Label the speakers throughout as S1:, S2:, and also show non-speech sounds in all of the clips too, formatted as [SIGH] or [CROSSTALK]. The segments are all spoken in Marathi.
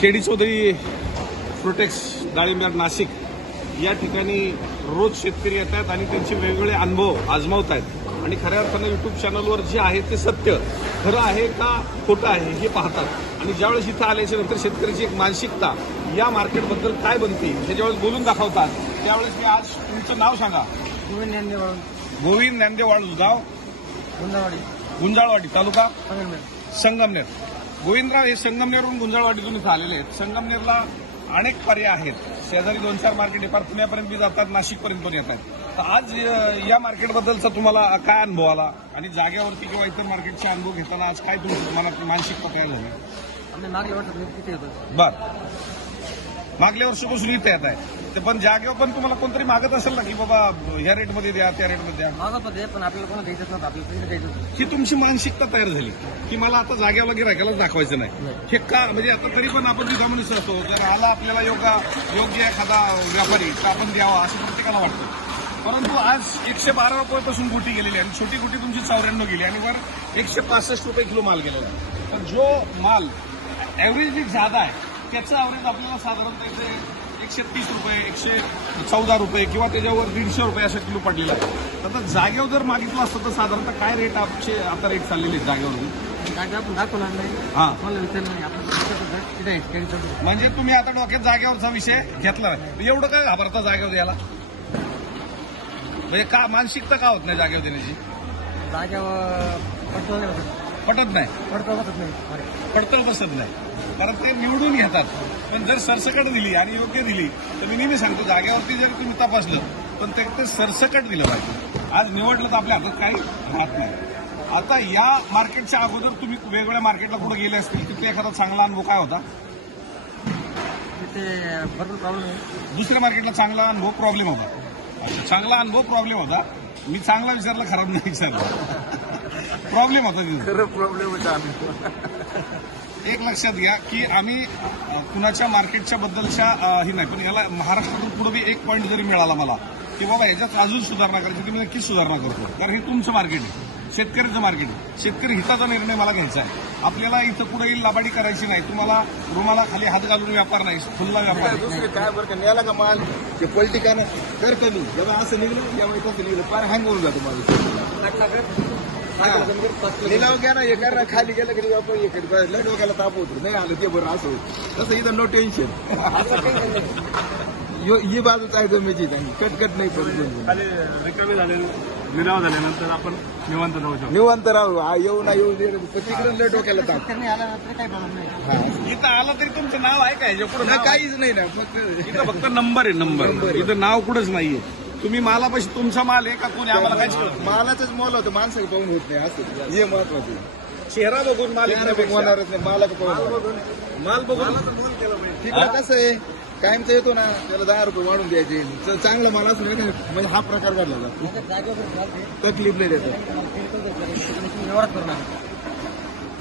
S1: केडी चौधरी प्रोटेक्स डाळिंब्यार नाशिक या ठिकाणी रोज शेतकरी येतात आणि त्यांचे वेगवेगळे अनुभव आजमावत आहेत आणि खऱ्या अर्थानं युट्यूब चॅनलवर जे आहे ते सत्य खरं आहे का खोटं आहे हे पाहतात. आणि ज्यावेळेस इथं आल्याच्यानंतर शेतकऱ्याची एक मानसिकता या मार्केटबद्दल काय बनते हे ज्यावेळेस बोलून दाखवतात त्यावेळेस मी आज तुमचं नाव सांगा.
S2: गोविंद यांदेवळून
S1: गोविंद ज्ञानदेव वाळूसगाव
S2: गुंदावाडी.
S1: गुंजाळवाडी तालुका?
S2: संगमनेर.
S1: गोविंदराव हे संगमनेरवरून गुंजाळवाडीतून इथं आलेले आहेत. संगमनेरला अनेक पर्याय आहेत. शेजारी दोन चार मार्केट पार पुण्यापर्यंत बी जातात नाशिकपर्यंत पण येतात. तर आज या मार्केटबद्दलचा तुम्हाला काय अनुभव आला? आणि जागेवरती किंवा इतर मार्केटचा अनुभव घेताना आज काय तुमची मनात मानसिकता तयार झाली?
S2: मागल्या
S1: वर्षीपासून इथे येत आहे. ते पण जागेवर पण तुम्हाला कोणतरी मागत असेल ना की बाबा ह्या रेटमध्ये द्या त्या रेटमध्ये द्या.
S2: मागत होते पण आपल्याला कोणा द्यायचं नव्हतं. आपल्याला पैसे द्यायचं होतं
S1: ही तुमची मानसिकता तयार झाली. की मला आता जागेवर गिरायकालाच दाखवायचं नाही. हे का म्हणजे आता तरी पण आपण रिकाम असतो. जर आला आपल्याला योग्य योग्य एखादा व्यापारी तर आपण द्यावा असं प्रत्येकाला वाटतं. परंतु आज एकशे बारा रुपयापासून गुटी गेलेली आहे आणि छोटी गुटी तुमची चौऱ्याण्णव गेली आणि वर एकशे पासष्ट रुपये किलो माल गेलेला आहे. तर जो माल ॲव्हरेज जी जादा आहे त्याचं ॲव्हरेज आपल्याला साधारणतः इथे एकशे तीस रुपये एकशे चौदा रुपये किंवा त्याच्यावर दीडशे रुपये असं किलो पडलेला आहे तर आता जागेवर जर मागितलं असतं तर साधारणतः काय रेट आपचे आता रेट चाललेले आहेत जागेवर
S2: जागा आपण दाखवणार नाही
S1: हां. म्हणजे तुम्ही आता डोक्यात जागेवरचा विषय घेतला. नाही एवढं काय घाबरता जागेवर द्यायला म्हणजे का मानसिकता का होत नाही जागेवर देण्याची?
S2: बसत
S1: पटत नाही.
S2: पडतो बसत नाही. अरे,
S1: पडतल बसत नाही. कारण ते निवडून घेतात. पण जर सरसकट दिली आणि योग्य दिली तर मी नेहमी सांगतो जागेवरती जर तुम्ही तपासलं पण ते ते सरसकट दिलं पाहिजे. आज निवडलं तर आपल्या हातात काही राहत नाही. आता या मार्केटच्या अगोदर तुम्ही वेगवेगळ्या मार्केटला कुठे गेले असतील तिथे एखादा चांगला अनुभव काय होता?
S2: तिथे भरपूर प्रॉब्लेम आहे.
S1: दुसऱ्या मार्केटला चांगला अनुभव प्रॉब्लेम होता. अच्छा, चांगला अनुभव प्रॉब्लेम होता. मी चांगला विचारला खराब नाही विचारला. प्रॉब्लेम [LAUGHS] होता तिथे.
S2: खरं प्रॉब्लेम होता आम्ही.
S1: एक लक्षात घ्या की आम्ही कुणाच्या मार्केटच्या बद्दलच्या ही नाही पण याला महाराष्ट्रातून पुढे बी एक पॉईंट जरी मिळाला मला की बाबा ह्याच्यात अजून सुधारणा करायची तर मी नक्कीच सुधारणा करतो. कारण हे तुमचं मार्केट आहे. शेतकऱ्याचं मार्केट आहे. शेतकरी हिताचा निर्णय मला घ्यायचा आहे. आपल्याला इथं पुढे लाबाडी करायची नाही. तुम्हाला रुमाला खाली हात घालून व्यापार नाही. खुल्ला व्यापार.
S3: दुसरे काय बरं का? न्याला का माल? ते पलटिकानं कर कमी जेव्हा असं निघलं यावेळी कसं निघलं. फार हँग होऊन जातो माल निलाव घ्या ना हे कर ना खाली गेलं की हे डोक्याला ताप होतो. नाही आलं ते बरं असं होतं. तसं इथं नो टेन्शन ही बाजूच आहे जमेची त्यांनी कटकट नाही पडत
S4: खाली रिकामी झाले निराव झाल्यानंतर आपण निवांत जाऊ शकतो.
S3: निवांत राहू. आ, येऊ ना येऊ दे. तिकडे लय डोक्याला ताप. हा.
S1: इथं आलं तरी तुमचं नाव आहे का? ह्याच्या पुढे
S3: नाही, काहीच नाही ना. फक्त
S1: इथं फक्त नंबर आहे
S3: नंबर.
S1: इथं नाव कुठंच नाहीये. तुम्ही मालापाशी तुमचा माल आहे का कोणी आम्हाला नाही.
S3: मालाच मोल होतं. माणसाला पाहून होत नाही असं. हे महत्वाचं
S1: चेहरा बघून माल
S3: होणारच नाही. मालक पाहून
S1: माल बघून
S3: तिकडे कसं आहे? कायमचं येतो ना त्याला दहा रुपये वाढून द्यायचे. चांगला माल असं म्हणजे हा प्रकार घडला जातो. तकलीफ नाही देतो.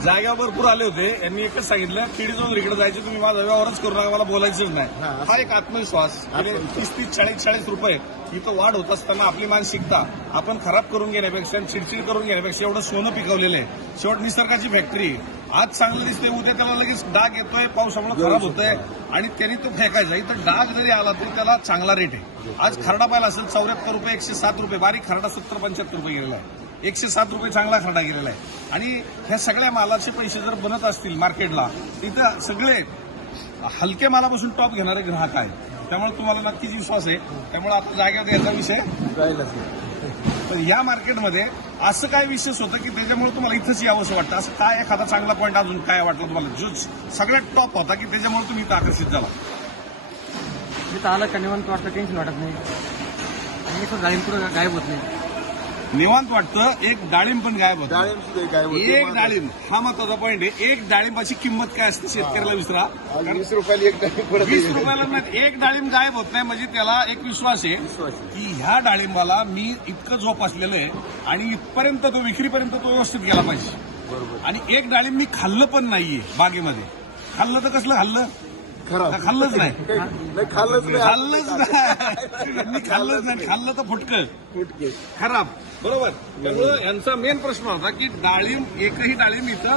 S1: जाग्यावर भरपूर आले होते. यांनी एकच सांगितलं पिढी जाऊन इकडे जायचे तुम्ही माझा व्यवहारच करू नका मला बोलायचंच नाही.
S3: हा.
S1: एक आत्मविश्वास. गेले तीस तीस चाळीस चाळीस रुपये इथं वाढ होत असताना आपली मानसिकता आपण खराब करून घेण्यापेक्षा चिडचिड करून घेण्यापेक्षा एवढं सोनं पिकवलेलं आहे. शेवट निसर्गाची फॅक्टरी आज चांगलं दिसतंय उद्या त्याला लगेच डाग येतोय पावसामुळे खराब होतोय आणि त्यांनी तो फेकायचा. इथं डाग जरी आला तरी त्याला चांगला रेट आहे. आज खरडा पाहिला असेल चौऱ्याहत्तर रुपये एकशे सात रुपये बारीक खरडा सत्तर पंच्याहत्तर रुपये गेलेला आहे. एकशे सात रुपये चांगला खड्डा गेलेला आहे. आणि ह्या सगळ्या मालाचे पैसे जर बनत असतील मार्केटला तिथं सगळे हलक्या मालापासून टॉप घेणारे ग्राहक आहेत. त्यामुळे तुम्हाला नक्कीच विश्वास आहे. त्यामुळे आता जागेवर याचा विषय तर या मार्केटमध्ये असं काय विशेष होतं की त्याच्यामुळे तुम्हाला इथंच यावंसं वाटतं? असं काय एखादा चांगला पॉईंट अजून काय वाटलं तुम्हाला? जो सगळ्यात टॉप होता की त्याच्यामुळे तुम्ही इथं आकर्षित झाला?
S2: तिथं आलं का निवांत वाटतं टेन्शन वाटत नाही. आणि इथं गायब होत नाही.
S1: निवांत वाटतं. एक डाळिंब पण गायब होतं.
S3: डाळिंब सुद्धा काय होते.
S1: एक डाळिंब. हा महत्त्वाचा पॉईंट आहे. एक डाळिंबाची किंमत काय असते शेतकऱ्याला विसरा.
S3: वीस रुपयाला एक डाळिंब
S1: वीस. रुपयाला नाही, एक डाळिंब गायब होत नाही म्हणजे त्याला एक विश्वास आहे. की ह्या डाळिंबाला मी इतकं झोप असलेलं आहे आणि इथपर्यंत तो विक्रीपर्यंत तो व्यवस्थित गेला पाहिजे.
S3: बरोबर.
S1: आणि एक डाळिंब मी खाल्लं पण नाहीये बागेमध्ये. खाल्लं तर कसलं खाल्लं?
S3: खराब.
S1: खाल्लंच नाही.
S3: नाही खाल्लंच नाही.
S1: खाल्लंच नाही. मी खाल्लंच नाही. खाल्लं तर फुटकं.
S3: फुटके.
S1: खराब. बरोबर. त्यामुळं यांचा मेन प्रश्न होता की डाळिंब एकही डाळिंब इथं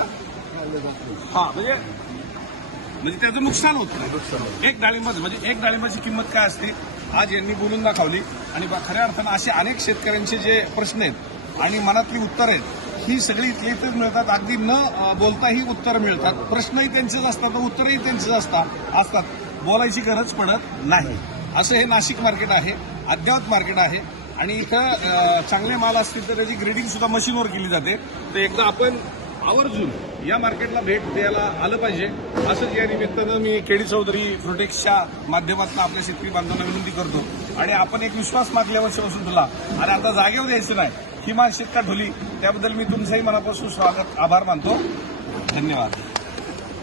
S1: हा म्हणजे म्हणजे त्याचं नुकसान होत नाही. एक डाळिंबाचं म्हणजे एक डाळिंबाची किंमत काय असते? आज यांनी बोलून दाखवली. आणि बा- खऱ्या अर्थानं असे अनेक शेतकऱ्यांचे जे प्रश्न आहेत आणि मनातली उत्तर आहेत ही सगळी इथली इथेच मिळतात. अगदी न बोलताही उत्तर मिळतात. प्रश्नही त्यांचेच असतात उत्तरही त्यांचेच असतात असतात. बोलायची गरज पडत नाही. असं हे नाशिक मार्केट आहे अद्ययावत मार्केट आहे. आणि इथं चांगले माल असतील तर त्याची ग्रेडिंग सुद्धा मशीनवर केली जाते. तर एकदा आपण आवर्जून या मार्केटला भेट द्यायला आलं पाहिजे. असंच या निमित्तानं मी केडी चौधरी प्रोटेक्सच्या माध्यमातून आपल्या शेतकरी बांधवांना विनंती करतो. आणि आपण एक विश्वास मागल्या वर्षापासून तुला आणि आता जागेवर द्यायचं नाही. ही मान शेतका ढोली त्याबद्दल मी तुमचंही मनापासून स्वागत आभार मानतो. धन्यवाद.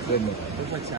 S3: धन्यवाद.